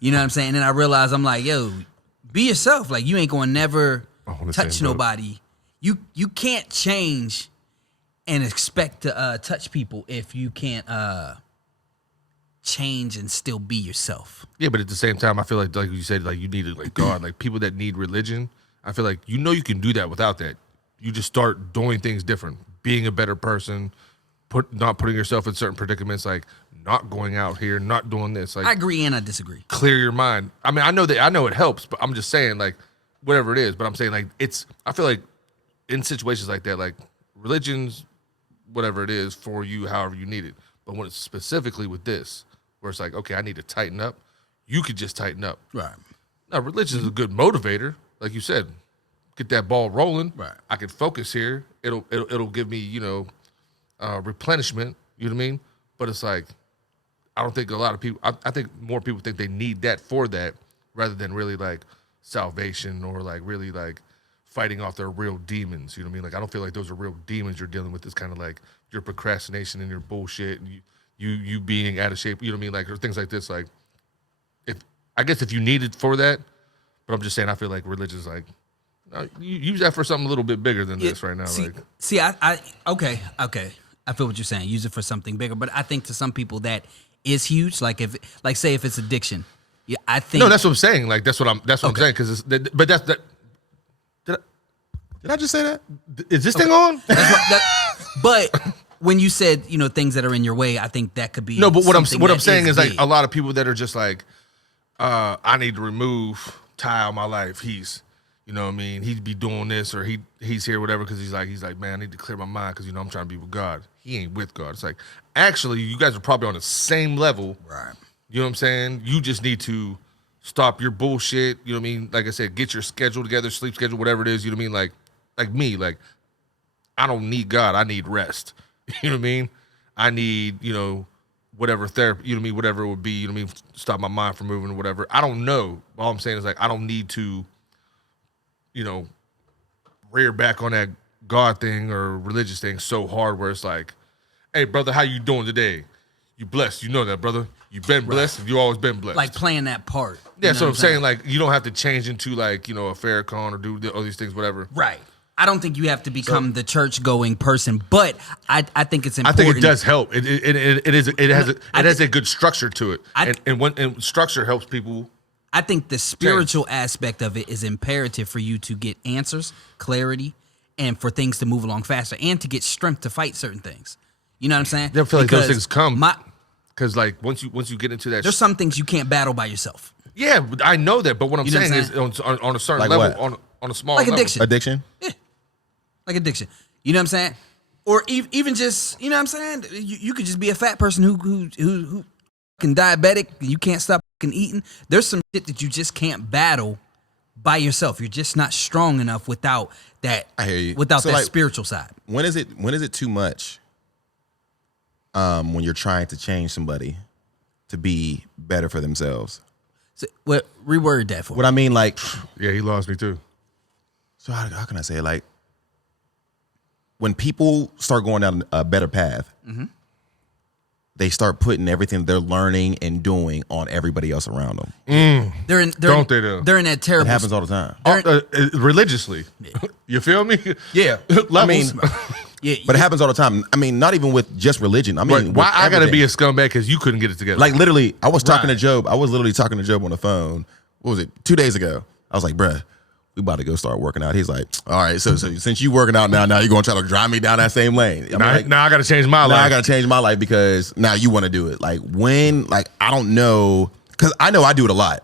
You know what I'm saying? And then I realized I'm like, yo, be yourself. Like, you ain't gonna never touch nobody. You can't change and expect to touch people if you can't change and still be yourself. Yeah, but at the same time, I feel like you said, like you need like God, like people that need religion. I feel like you can do that without that. You just start doing things different, being a better person, not putting yourself in certain predicaments, like not going out here, not doing this. Like, I agree and I disagree. Clear your mind. I mean, I know it helps, but I'm just saying, like, whatever it is. But I'm saying, like, I feel like in situations like that, like religion's whatever it is for you, however you need it. But when it's specifically with this, where it's like, okay, I need to tighten up, you could just tighten up. Right. Now, religion is a good motivator, like you said. Get that ball rolling. Right. I can focus here. It'll give me, replenishment. You know what I mean? But it's like, I don't think a lot of people. I think more people think they need that for that, rather than really like salvation or like really like fighting off their real demons. You know what I mean? Like, I don't feel like those are real demons you're dealing with. It's kind of like your procrastination and your bullshit, and you being out of shape. You know what I mean? Like, or things like this. Like, if you need it for that, but I'm just saying, I feel like religion's like. You use that for something a little bit bigger than this right now. Okay. I feel what you're saying. Use it for something bigger, but I think to some people that is huge. Like say if it's addiction, yeah, I think. No, that's what I'm saying. Like that's what I'm saying. Because but that's that. Did I just say that? Is this thing on? But when you said things that are in your way, I think that could be. No, but what I'm saying is like a lot of people that are just like, I need to remove Ty out my life. He's. You know what I mean? He'd be doing this or he's here, whatever, because he's like, man, I need to clear my mind because, I'm trying to be with God. He ain't with God. It's like, actually, you guys are probably on the same level. Right. You know what I'm saying? You just need to stop your bullshit. You know what I mean? Like I said, get your schedule together, sleep schedule, whatever it is. You know what I mean? Like me, like, I don't need God. I need rest. You know what I mean? I need, whatever therapy, you know what I mean? Whatever it would be, you know what I mean? Stop my mind from moving or whatever. I don't know. All I'm saying is, like, I don't need to rear back on that God thing or religious thing so hard where it's like, hey, brother, how you doing today? You blessed. You know that, brother. You've been blessed and you always been blessed. Like playing that part. Yeah, so I'm saying, like, you don't have to change into, like, a Farrakhan or do all these things, whatever. Right. I don't think you have to become the church-going person, but I think it's important. I think it does help. It has a good structure to it. And structure helps people. I think the spiritual aspect of it is imperative for you to get answers, clarity, and for things to move along faster, and to get strength to fight certain things. You know what I'm saying? I feel like those things come because, like, once you get into that, there's some things you can't battle by yourself. Yeah, I know that, but what I'm saying is on a certain level, on a small level, addiction. Yeah, like addiction. You know what I'm saying? Or even just, you know what I'm saying? You could just be a fat person who diabetic, you can't stop eating. There's some shit that you just can't battle by yourself. You're just not strong enough without that. I hear you. Without that spiritual side. When is it too much? When you're trying to change somebody to be better for themselves. So, reword that for me. What I mean, like, yeah, he lost me too. So how can I say it? Like, when people start going down a better path. Mm-hmm. They start putting everything they're learning and doing on everybody else around them. They're in that terrible. It happens all the time. Religiously. Yeah. You feel me? Yeah. I mean, but it happens all the time. I mean, not even with just religion. I mean, why I got to be a scumbag because you couldn't get it together? Like, literally, I was talking to Job. I was literally talking to Job on the phone. What was it? 2 days ago. I was like, bruh, we about to go start working out. He's like, all right, so since you working out now you're going to try to drive me down that same lane. Now I got to change my life. Now I got to change my life because now you want to do it. Like, I don't know, because I know I do it a lot.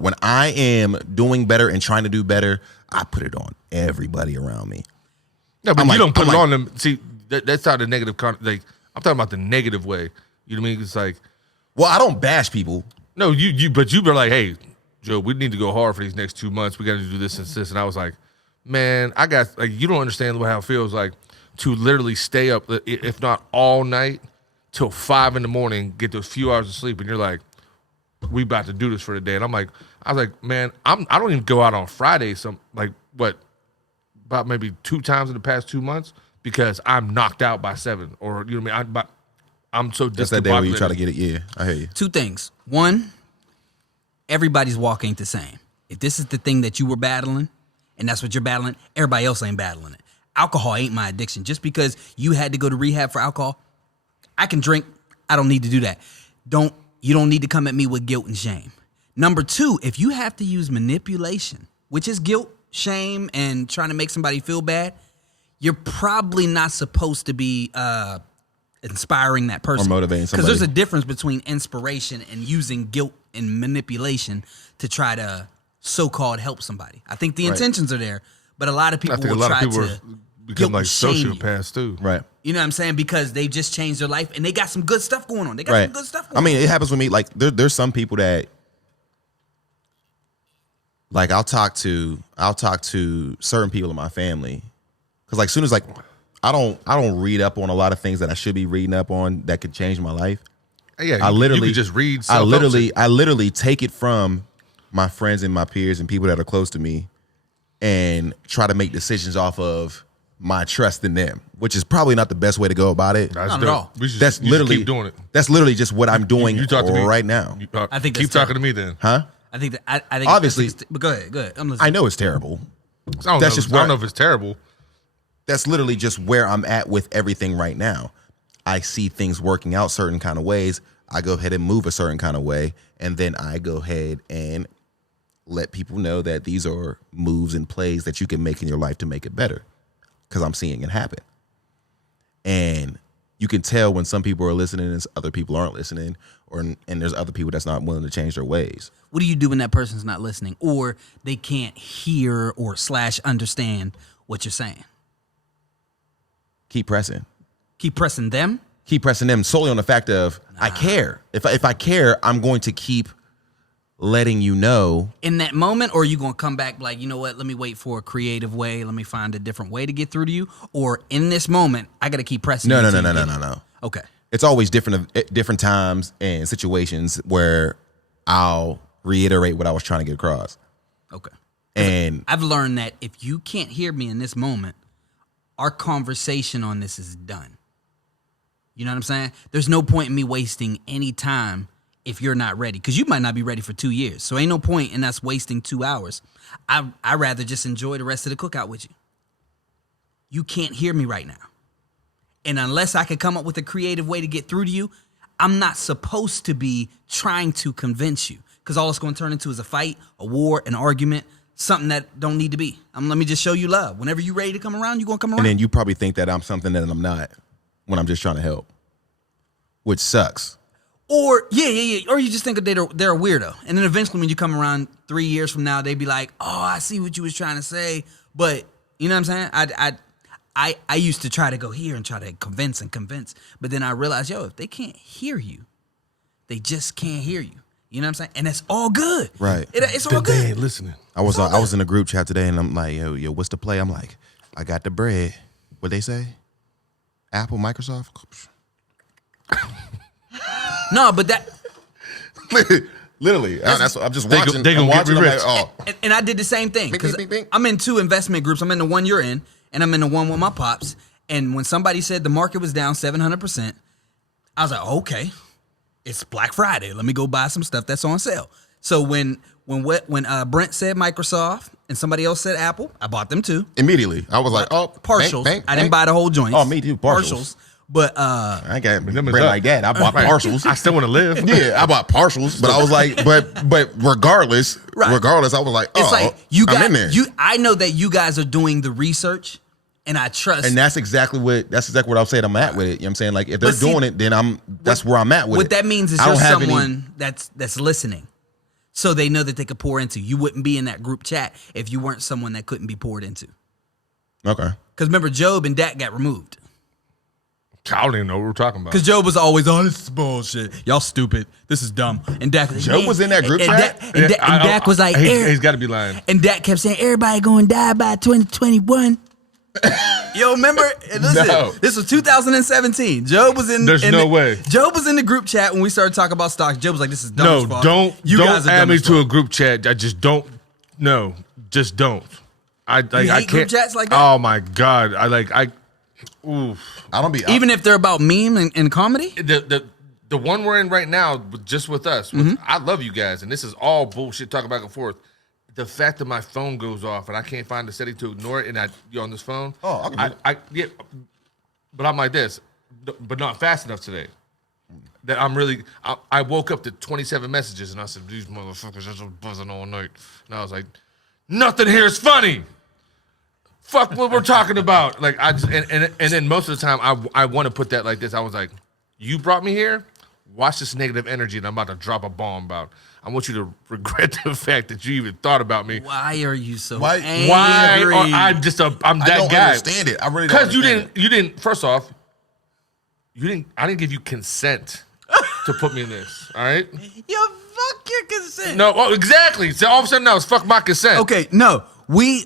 When I am doing better and trying to do better, I put it on everybody around me. No, but you don't put it on them. See, that's not the negative. Like, I'm talking about the negative way. You know what I mean? It's like, well, I don't bash people. No, but you be like, hey, Joe, we need to go hard for these next 2 months. We got to do this and this. And I was like, man, you don't understand how it feels like to literally stay up, if not all night, till 5 a.m, get those few hours of sleep. And you're like, we about to do this for the day. And I was like, man, I don't even go out on Fridays. About maybe 2 times in the past 2 months because I'm knocked out by 7 or, you know what I mean? I'm so discombobulated. That's that day where you try to get it. Yeah, I hear you. 2 things. One, everybody's walk ain't the same. If this is the thing that you were battling, and that's what you're battling, everybody else ain't battling it. Alcohol ain't my addiction. Just because you had to go to rehab for alcohol, I can drink. I don't need to do that. You don't need to come at me with guilt and shame. Number two, if you have to use manipulation, which is guilt, shame, and trying to make somebody feel bad, you're probably not supposed to be inspiring that person. Or motivating somebody. Because there's a difference between inspiration and using guilt and manipulation to try to so-called help somebody. I think the intentions are there, but a lot of people I think a will lot try of people to become guilt like and shame you. sociopaths too. Right. You know what I'm saying? Because they've just changed their life and they got some good stuff going on. They got Right. some good stuff going I on. mean, it happens with me. Like there's some people that like I'll talk to certain people in my family. Cause like soon as like I don't read up on a lot of things that I should be reading up on that could change my life. Yeah, I literally you could just read. I literally take it from my friends and my peers and people that are close to me and try to make decisions off of my trust in them, which is probably not the best way to go about it. That's Not at dope. all. We should, That's you should literally keep doing it. That's literally just what I'm doing You talk to me right now. I think keep that's talking to me then. Huh? I think that I think Obviously- but go ahead. I'm listening. I know it's terrible. I don't That's know, just I don't where- know if it's terrible. That's literally just where I'm at with everything right now. I see things working out certain kind of ways. I go ahead and move a certain kind of way. And then I go ahead and let people know that these are moves and plays that you can make in your life to make it better. Because I'm seeing it happen. And you can tell when some people are listening and other people aren't listening, and there's other people that's not willing to change their ways. What do you do when that person's not listening or they can't hear or / understand what you're saying? Keep pressing. Keep pressing them? Keep pressing them solely on the fact of I care. If I care, I'm going to keep letting you know. In that moment, or are you going to come back like, you know what, let me wait for a creative way. Let me find a different way to get through to you. Or in this moment, I got to keep pressing No. you until you get it. No. Okay. It's always different times and situations where I'll reiterate what I was trying to get across. Okay. And I've learned that if you can't hear me in this moment, our conversation on this is done. You know what I'm saying? There's no point in me wasting any time if you're not ready. Because you might not be ready for 2 years. So ain't no point in us wasting 2 hours. I'd rather just enjoy the rest of the cookout with you. You can't hear me right now. And unless I can come up with a creative way to get through to you, I'm not supposed to be trying to convince you. Because all it's going to turn into is a fight, a war, an argument, something that don't need to be. Let me just show you love. Whenever you're ready to come around, you're going to come around. and then you probably think that I'm something that I'm not when I'm just trying to help, which sucks. Or yeah. Or you just think that they're a weirdo, and then eventually, when you come around 3 years from now, they be like, "Oh, I see what you was trying to say," but you know what I'm saying? I used to try to go here and try to convince, but then I realized, if they can't hear you, they just can't hear you. You know what I'm saying? And it's all good, Right. It's all They good. ain't listening. I was in a group chat today and I'm like, yo, what's the play? I'm like, I got the bread. What they say? Apple, Microsoft? No, but that. Literally. That's what I'm just They watching. gonna I'm get watching, me I'm rich. like, And I did the same thing because bing, bing. I'm in 2 investment groups. I'm in the one you're in, and I'm in the one with my pops. And when somebody said the market was down 700%, I was like, okay, it's Black Friday. Let me go buy some stuff that's on sale. So when Brent said Microsoft and somebody else said Apple, I bought them too. immediately. I was like, Partials. bank, I didn't buy the whole joint. Oh, me too. Partials. But I ain't got Them is bread up. like that. I bought partials. I still want to live. Yeah, I bought partials, but I was like, but regardless, Right. I was like, it's like you I'm got in there. I know that you guys are doing the research, and I trust. And that's exactly what I'm saying. I'm at with it. You know what I'm saying? Like if they're But see, doing it, then that's where I'm at with it. What that means is I you're don't have any- someone that's listening, so they know that they could pour into. You wouldn't be in that group chat if you weren't someone that couldn't be poured into. Okay. Because remember, Job and Dak got removed. I don't even know what we're talking about. Because Job was always, this is bullshit. Y'all stupid. This is dumb. And Dak was like, Job "Man." was in that group and chat? Dak was like, he's got to be lying. and Dak kept saying, everybody gonna die by 2021. Yo, remember? Listen, No. This was 2017. Job was in. There's no way. Job was in the group chat when we started talking about stocks. Job was like, "This is dumb No, as fuck. don't guys are add dumb me as to a fuck." group chat. I just don't. No, just don't. I hate can't. group chats like that? Oh my god! Oof. I don't be Even if they're about meme and comedy. The The one we're in right now, just with us. I love you guys, and this is all bullshit talking back and forth. The fact that my phone goes off and I can't find the setting to ignore it, and you're on this phone. Oh, yeah, but I'm like this, but not fast enough today. That I'm really. I woke up to 27 messages, and I said, "These motherfuckers are just buzzing all night," and I was like, "Nothing here is funny. Fuck what we're talking about." Like I just, and then most of the time I want to put that like this. I was like, "You brought me here. Watch this negative energy that I'm about to drop a bomb about. I want you to regret the fact that you even thought about me. Why are you so Why- angry? Why are I'm that I don't guy? understand it. I really don't Because you understand didn't. First off, I didn't give you consent to put me in this. All right. Yo, fuck your consent. No. Oh, exactly. So all of a sudden now it's fuck my consent. Okay, no. We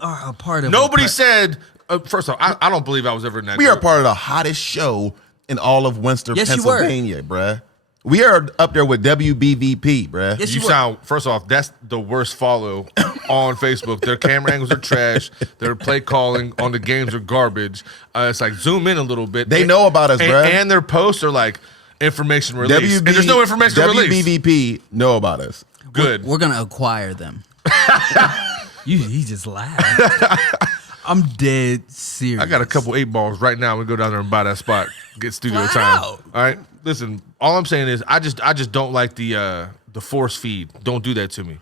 are a part of Nobody said. First off, I don't believe I was ever in that. We are group. part of the hottest show in all of Worcester, Yes, you were. Pennsylvania, bruh. We are up there with WBVP, bruh. Yes, You were. sound. First off, that's the worst follow on Facebook. Their camera angles are trash. Their play calling on the games are garbage. It's like zoom in a little bit. They know about us, bruh. And their posts are like information release. And there's no information release. WBVP know about us. Good. We're gonna acquire them. He just laughed. I'm dead serious. I got a couple 8 balls right now. We go down there and buy that spot. Get studio Flat time. out. All right. Listen, all I'm saying is I just don't like the force feed. Don't do that to me.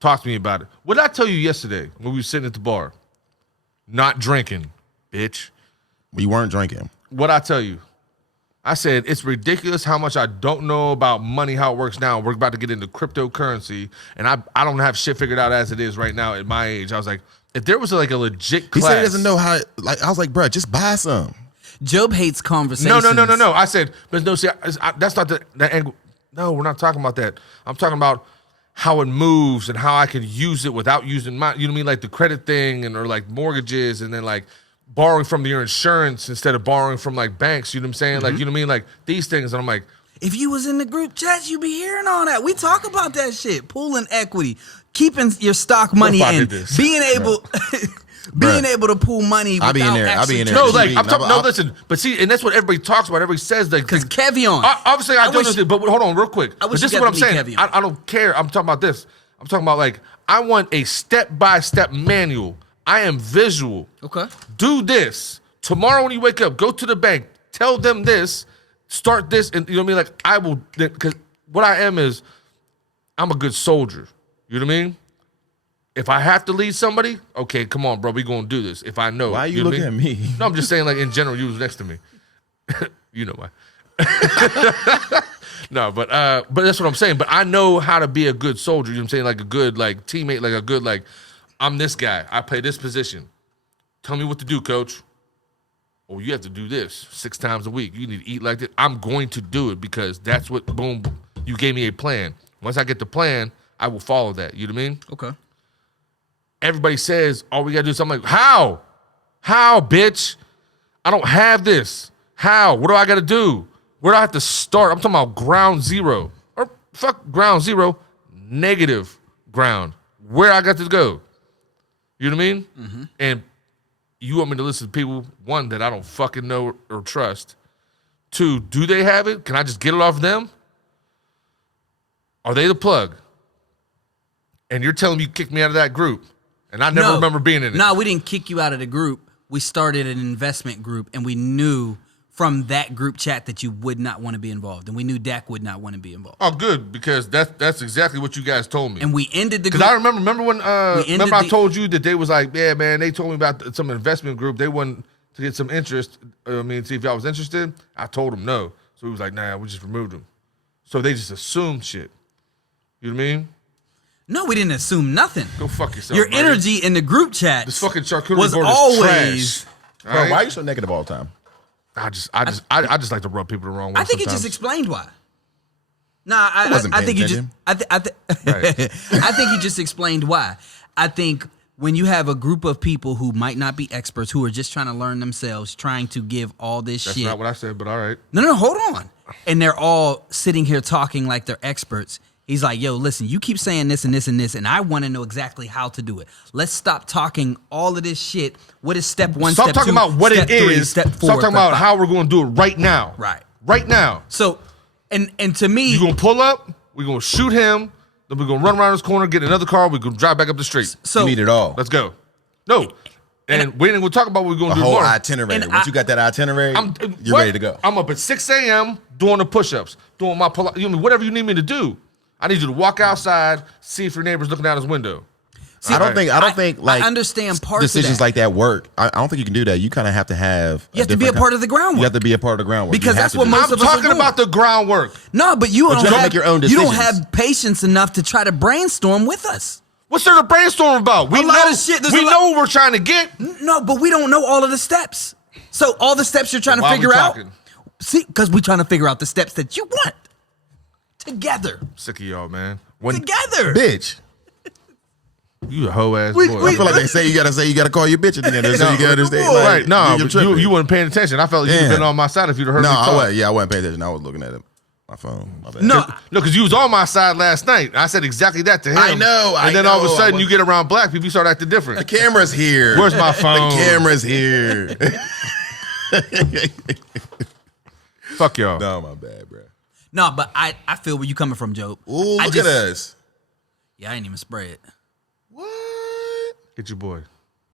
Talk to me about it. What did I tell you yesterday when we were sitting at the bar? Not drinking, bitch. We weren't drinking. What I tell you? I said it's ridiculous how much I don't know about money, how it works now. We're about to get into cryptocurrency, and I don't have shit figured out as it is right now at my age. I was like, if there was like a legit He class, said he doesn't know how. Like I was like, bruh, just buy some. Job hates conversations. No. I said, but no, see, that's not the angle. No, we're not talking about that. I'm talking about how it moves and how I can use it without using my, you know what I mean, like the credit thing or like mortgages and then like borrowing from your insurance instead of borrowing from like banks. You know what I'm saying? Like, you know what I mean? Like these things. And I'm like, If you was in the group chat, you'd be hearing all that. We talk about that shit. Pooling equity, keeping your stock money, if I and did this? being able being Bruh. able to pool money. I be in without there. I be in there. actually- no, like cheating. I'm talking. No, I'll- listen, but see, and that's what everybody talks about. Everybody says like Because Kevion. Obviously, I don't wish- know, but hold on, real quick. I But wish this you is what got I'm to be saying. Kevion. I don't care. I'm talking about this. I'm talking about like I want a step-by-step manual. I am visual. Okay. Do this tomorrow when you wake up. Go to the bank. Tell them this. Start this, and you know what I mean. Like I will, because what I am is, I'm a good soldier. You know what I mean. If I have to lead somebody, okay, come on, bro, we gonna do this. If I know, Why are you know what looking I at mean? me? No, I'm just saying, like in general, you was next to me. You know why? No, but that's what I'm saying. But I know how to be a good soldier. You know what I'm saying? Like a good like teammate, like a good like I'm this guy. I play this position. Tell me what to do, coach. Oh, you have to do this 6 times a week. You need to eat like this. I'm going to do it because that's what. Boom, you gave me a plan. Once I get the plan, I will follow that. You know what I mean? Okay. Everybody says all we gotta do is something like, how, bitch? I don't have this. How? What do I gotta do? Where do I have to start? I'm talking about ground zero. Or fuck ground zero, negative ground. Where I got to go. You know what I mean? Mm-hmm. And you want me to listen to people, one, that I don't fucking know or trust. 2, do they have it? Can I just get it off them? Are they the plug? And you're telling me you kicked me out of that group. And I never remember being in it. No, we didn't kick you out of the group. We started an investment group, and we knew from that group chat that you would not want to be involved, and we knew Dak would not want to be involved. Oh, good, because that's exactly what you guys told me. And we ended the Because group. I remember when ended I the- told you that they was like, yeah, man, they told me about some investment group. They wanted to get some interest. See if I was interested. I told them no. So he was like, nah, we just removed them. So they just assumed shit. You know what I mean? No, we didn't assume nothing. Go fuck yourself. Your Brady. energy in the group chat This fucking charcuterie was board is always. trash. Bro, All right? why are you so negative all the time? I just like to rub people the wrong way. I think it just sometimes. explained why. Nah, I wasn't I paying think you just. attention. Right. I think you just explained why. I think when you have a group of people who might not be experts, who are just trying to learn themselves, trying to give all this That's shit. not what I said, but all right. No, hold on. And they're all sitting here talking like they're experts. He's like, yo, listen, you keep saying this and this and this, and I want to know exactly how to do it. Let's stop talking all of this shit. What is step 1, Stop step talking 2, about what step it 3, is. step 4, Stop talking step about 5. how we're going to do it right now. Right. Right now. So And to me, You gonna pull up, we're gonna shoot him, then we're gonna run around this corner, get in another car, we're gonna drive back up the street. so You need it all. Let's go. No. And we ain't gonna talk about what we're gonna A do whole tomorrow. itinerary. And Once I- you got that itinerary, you're what? ready to go. I'm up at 6 a.m. doing the push-ups, doing my pull whatever you need me to do. I need you to walk outside, see if your neighbor's looking out his window. See, I don't think like I understand parts of decisions that. like that work. I don't think you can do that. You kind of have to have. You have to be a different part of the groundwork. You have to be a part of the groundwork Because You have that's to what do most it. of I'm us are talking doing. about the groundwork. No, but you don't you don't have make your own You don't decisions. have patience enough to try to brainstorm with us. What's there to brainstorm about? We A lot know, of shit. There's we a lot- know what we're trying to get. No, but we don't know all of the steps. So all the steps you're trying to Why are we figure out. talking? See, because we're trying to figure out the steps that you want together. Sick of y'all, man. When Together. Bitch. you a hoe ass We- boy. I feel like they say you gotta call your bitch at the end of it, so you gotta understand. boy. Like, Right, no, you're but you tripping. wasn't paying attention. I felt like you'd have Yeah. been on my side if you'd have heard No, me talk. I wasn't paying attention. I was looking at it, my phone. My bad. No, No, because you was on my side last night. I said exactly that to him. I know, And I then all of know, a I sudden was- you get around black people, you start acting The different. camera's here. Where's my phone? The camera's here. Fuck y'all. No, my bad, bro. no, but I feel where you coming from, Joe. Ooh, look at us. Yeah, I ain't even spray it. What? Get your boy.